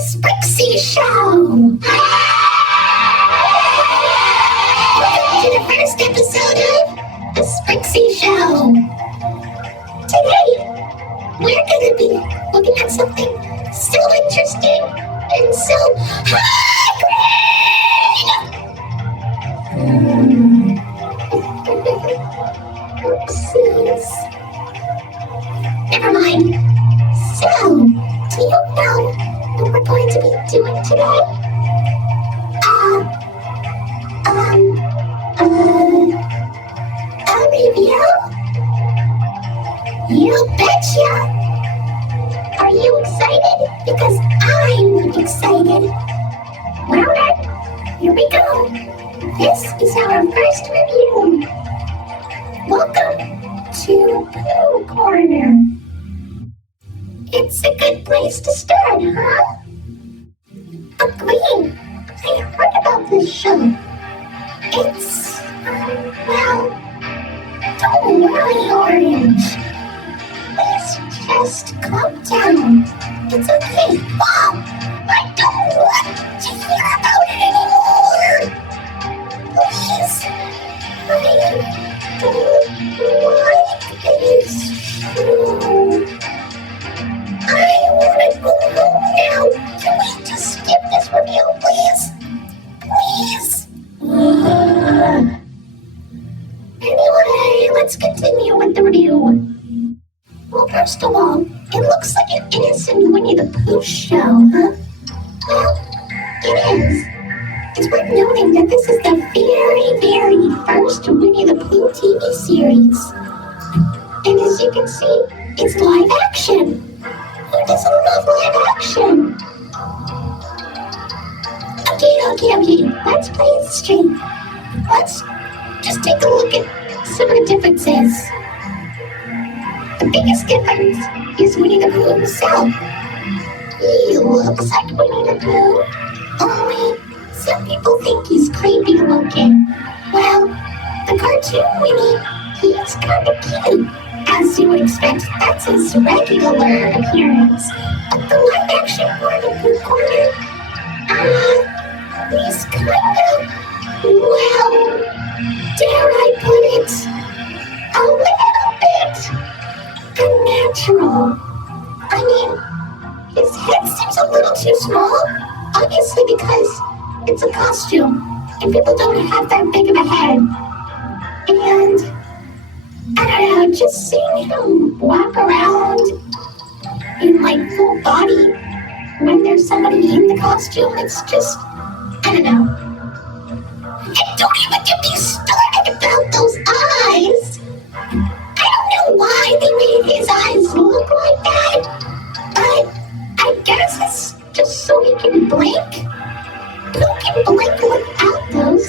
Sprixie Show! Welcome to the first episode of the Sprixie Show. Today, we're going to be looking at something so interesting and so Oopsies. Never mind. So, do you know what we're going to be doing today? A review? You betcha! Are you excited? Because I'm excited. Well then, here we go. This is our first review. Welcome to Pooh Corner. It's a good place to start, huh? Agree. I heard about this show. It's, well, don't worry, Orange. Please just calm down. It's okay. Mom, I don't want to hear about it anymore. Please. I don't like this show. I want to go home now. Can we just skip this review, please? Please. Anyway, let's continue with the review. Well, first of all, it looks like an innocent Winnie the Pooh show, huh? Well, it is. It's worth noting that this is the very first Winnie the Pooh TV series. And as you can see, it's live action. Who doesn't love live action? Okay, let's play it straight. Let's just take a look at some of the differences. The biggest difference is Winnie the Pooh himself. He looks like Winnie the Pooh, only some people think he's creepy looking. Well, the cartoon Winnie, he's kind of cute. As you would expect, that's his regular appearance. But the live action part of Pooh Corner, he's kind of, well, dare I put it, a little bit unnatural. I mean, his head seems a little too small, obviously because it's a costume, and people don't have that big of a head. And I don't know, just seeing him walk around in like full body when there's somebody in the costume, it's just, I don't know. And don't even get me started about those eyes. I don't know why they made his eyes look like that, but I guess it's just so he can blink. Who can blink without those?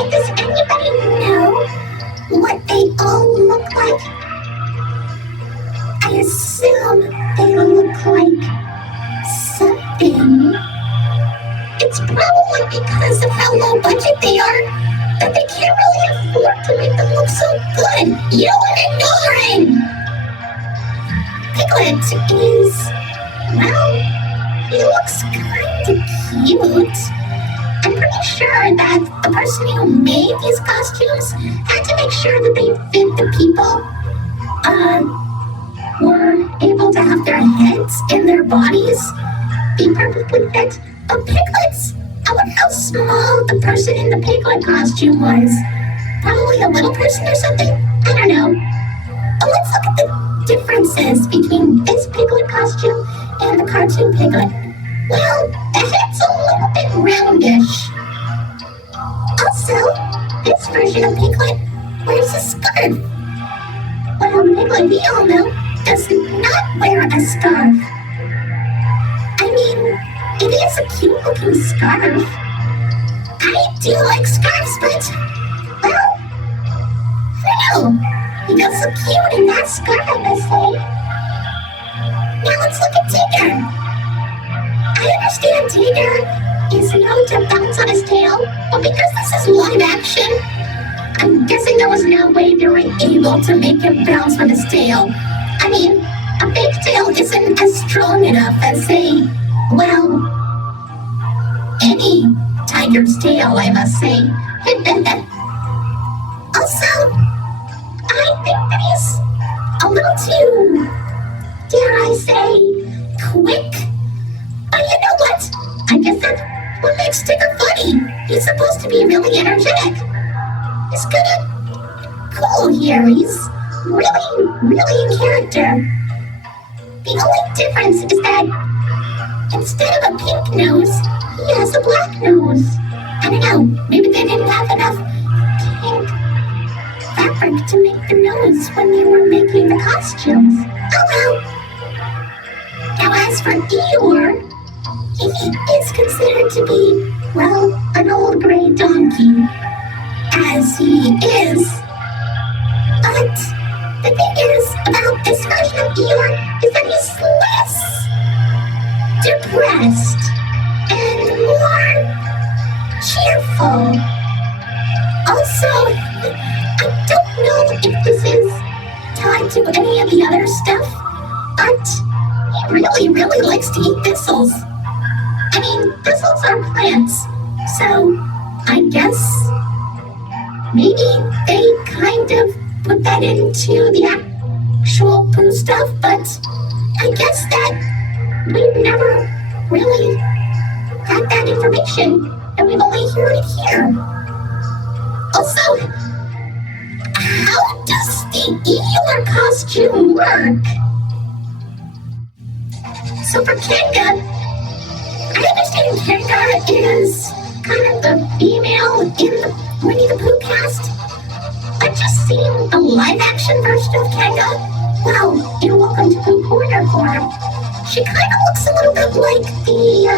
And does anybody know what they all look like? I assume they look like something. It's probably because of how low budget they are that they can't really afford to make them look so good. You know what I'm ignoring? Piglet is, well, he looks kind of cute. I'm pretty sure that the person who made these costumes had to make sure that they fit the people, were able to have their heads and their bodies be perfectly fit. But Piglets, I wonder how small the person in the Piglet costume was. Probably a little person or something? I don't know. But let's look at the differences between this Piglet costume and the cartoon Piglet. Well, the head's a little bit roundish. Also, this version of Piglet wears a scarf. Well, Piglet, we all know, does not wear a scarf. I mean, it is a cute looking scarf. I do like scarves, but, well, I don't know. He does look cute in that scarf, I must say. Now let's look at Tigger. I understand Tigger is known to bounce on his tail, but because this is live action, I'm guessing there was no way they were able to make him bounce on his tail. I mean, a fake tail tail isn't as strong enough as, say, well, any tiger's tail, I must say. Also, I think that he's a little too, dare I say, quick. But you know what? I guess that's what makes Sticker funny. He's supposed to be really energetic. He's kinda cool here. He's really in character. The only difference is that instead of a pink nose, he has a black nose. I don't know, maybe they didn't have enough pink fabric to make the nose when they were making the costumes. Oh well. Now as for Eeyore, he is considered to be, well, an old gray donkey. As he is. But the thing is about this version of Eeyore is that he's less depressed and more cheerful. Also, I don't know if this is tied to any of the other stuff, but he really likes to eat thistles. I mean, thistles are plants, so I guess maybe they kind of put that into the actual Pooh stuff, but I guess that we've never really had that information, and we've only heard it here. Also, how does the Eeyore costume work? So for Kanga, I understand Kanga is kind of the female in the Winnie the Pooh cast. I've just seen the live-action version of Kanga. Well, in Welcome to Pooh Corner form. She kind of looks a little bit like the,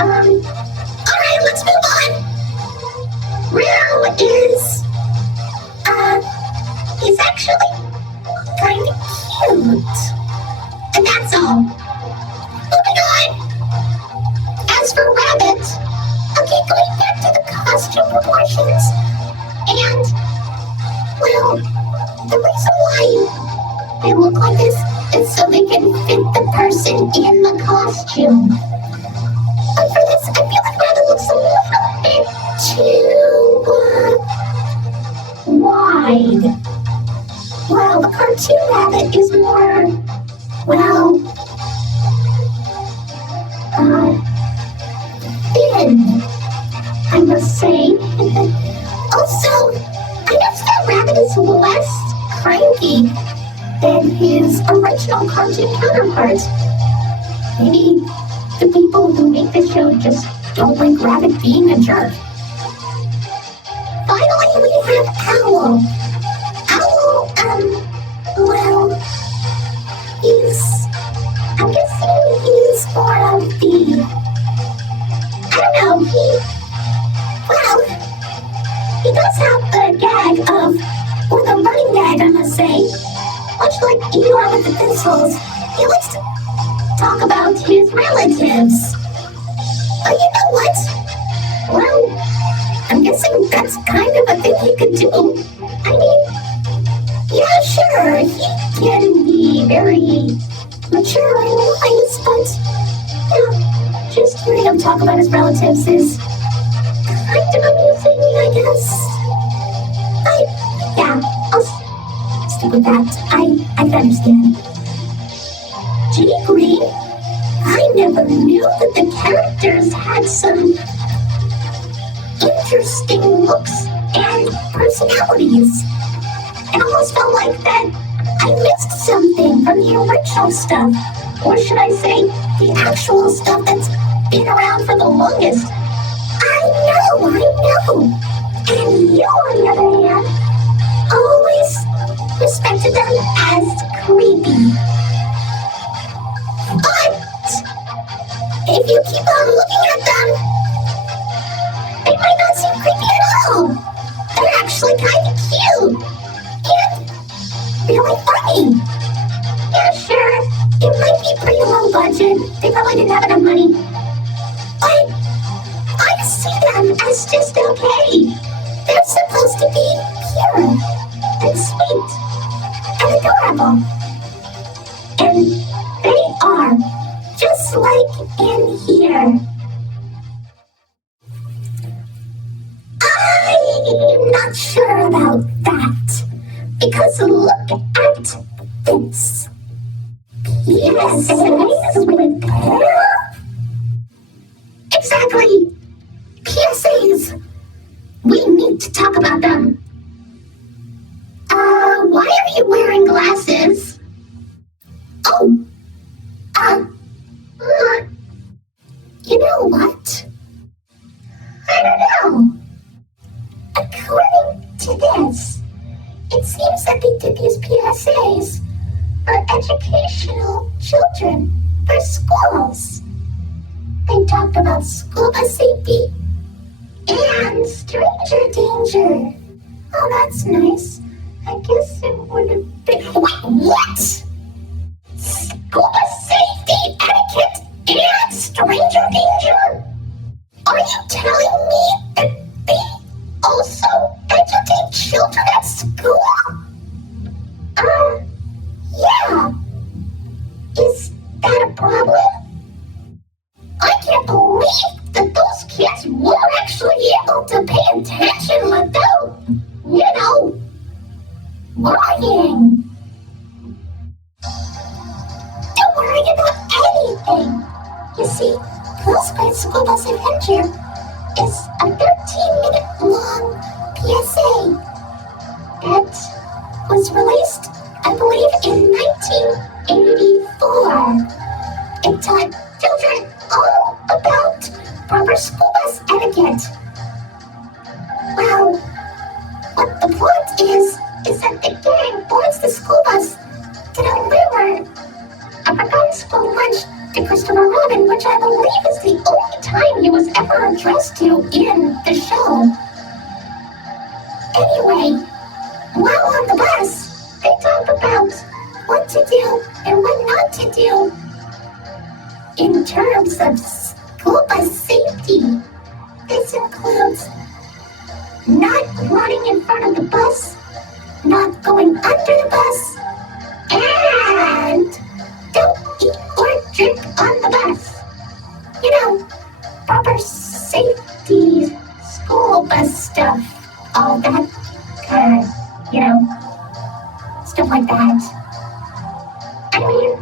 alright, let's move on. Roo is, he's actually kind of cute. And that's all. Moving on. As for Rabbit, okay, going back to the costume proportions, and, well, the reason why they look like this is so they can fit the person in the costume. But for this, I feel like Rabbit looks a little bit too wide. Well, the cartoon Rabbit is more, well, thin, I must say. Also, I noticed that Rabbit is less cranky than his original cartoon counterpart. Maybe the people who make this show just don't like Rabbit being a jerk. Finally, we have Owl. Owl, well, I'm guessing he's more of the, I don't know, he does have the gag of, or the running gag, I must say. Much like Eeyore with the thistles, he likes to talk about his relatives. But you know what? Well, I'm guessing that's kind of a thing he could do. I mean, yeah, sure, he can be very mature and wise, but, yeah, just hearing him talk about his relatives is kind of amusing, I guess. I'll stick with that. I can understand. Gee, Green, I never knew that the characters had some interesting looks and personalities. It almost felt like that I missed something from the original stuff. Or should I say, the actual stuff that's been around for the longest. I know. And you, on the other hand, always respected them as creepy. But if you keep on looking at them, they might not seem creepy at all. They're actually kind of cute and really funny. Yeah, sure, it might be pretty low budget. They probably didn't have enough money. But I see them as just okay. They're supposed to be pure and sweet. adorable. And they are, just like in here. I'm not sure about that, because look at this. PSAs with Pooh? Exactly. PSAs. We need to talk about them. Why are you wearing glasses? Oh, you know what? I don't know. According to this, it seems that they did these PSAs for educational children, for schools. They talked about school bus safety and stranger danger. Oh, that's nice. I guess it would have been... Wait, what? School bus safety, etiquette, and stranger danger? Are you telling me that they also educate children at school? Yeah. Is that a problem? I can't believe that those kids were actually able to pay attention without, worrying. Don't worry about anything. You see, Pooh's Great School Bus Adventure is a 13-minute long PSA that was released, I believe, in 1984. It taught children all about proper school bus etiquette. Well, what the plot is that the gang boards the school bus to deliver a forgotten school lunch to Christopher Robin, which I believe is the only time he was ever addressed to in the show. Anyway, while on the bus, they talk about what to do and what not to do in terms of school bus safety. This includes not running in front of the bus, not going under the bus, and don't eat or drink on the bus. Proper safety, school bus stuff, all that kind of, stuff like that. I mean,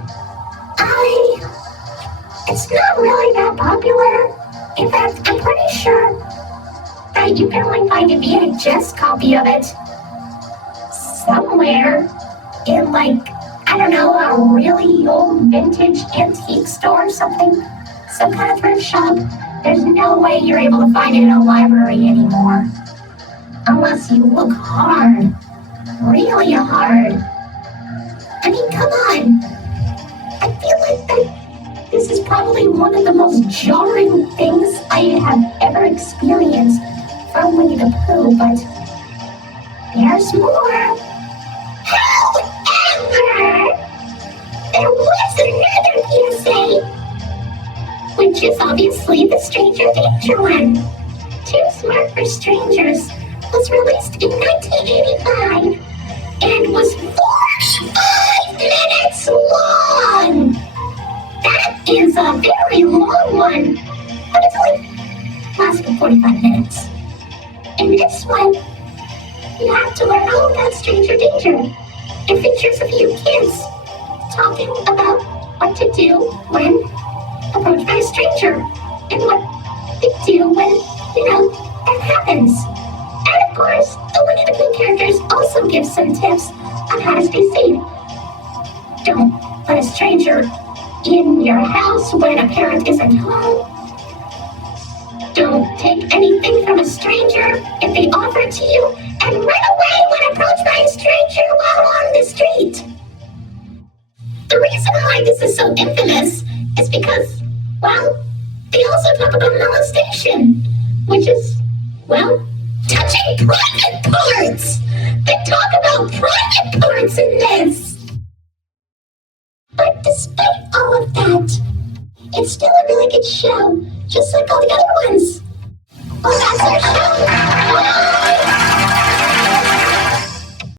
it's not really that popular. In fact, I'm pretty sure that you can only find a VHS copy of it somewhere in, I don't know, a really old vintage antique store or something. Some kind of thrift shop. There's no way you're able to find it in a library anymore. Unless you look hard. Really hard. I mean, come on. I feel like that this is probably one of the most jarring things I have ever experienced from Winnie the Pooh, but there's more. However, there was another PSA, which is obviously the Stranger Danger one. Too Smart for Strangers was released in 1985 and was 45 minutes long. That is a very long one, but it's only lasted 45 minutes. In this one, you have to learn all about stranger danger. It features a few kids talking about what to do when approached by a stranger and what they do when, that happens. And of course, the Winnie the Pooh characters also give some tips on how to stay safe. Don't let a stranger in your house when a parent isn't home. Don't take anything from a stranger if they offer it to you, and run away when approached by a stranger while on the street. The reason why this is so infamous is because, they also talk about molestation, which is, touching private parts. They talk about private parts in this. But despite all of that, it's still a really good show, just like all the other ones. Well, that's our show.